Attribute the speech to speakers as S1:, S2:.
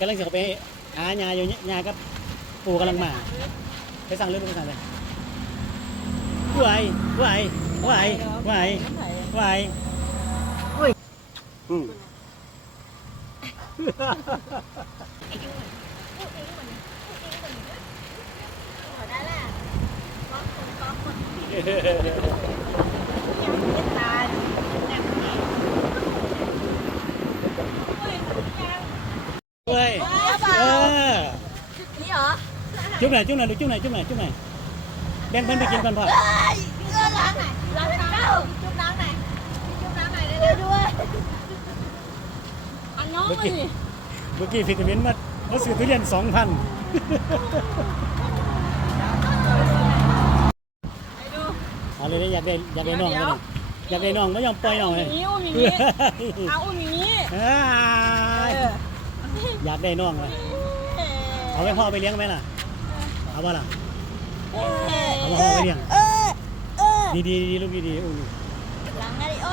S1: กำลังจะเข้าไปหายาอยู่เนี่ยยากับปู่กำลังมา ไปสั่งเลยไปสั่งเลยไหวไหวไหวไหวไหวอืม
S2: ได้แหละล็อกคนล็อกคนตาแนบนี่
S1: เว้ยเออ
S2: นี่เหรอ
S1: จุ๊บหน่อยจุ๊บหน่อยดูจุ๊บหน่อยจุ๊บหน่อยจุ๊บหน่อยแบ่งเพิ่นไปกินก่อนพ่อ
S2: เฮ้ยเงื่อนล้างไหนล้างน้ำจุ๊บน้ำไหนจุ๊บน้ำไหนได้เลยด้วยอันน้อง
S1: เมื่อ
S2: มา
S1: กี้
S2: ดิ
S1: เมื่อกี้ฟิตามินมามาซื้อทุเรียนสองพัน
S2: ไปดู
S1: เอาเลยอยากได้อยากได้น้องเลยนะอยากได้น้องไม่ยอมปล่อยน้องเลย
S2: อุ้มอย่างนี้เอาอุ้มอย่างนี้
S1: เอ้ยอยากได้น้องเลยเอาไว้พ่อไปเลี้ยงไหมล่ะ เอาว่าล่ะ เอามาพ่อไปเลี้ยง
S2: เออเออ
S1: ดีดีดีลูกดีดีอู้
S2: หลังอะไรโอ้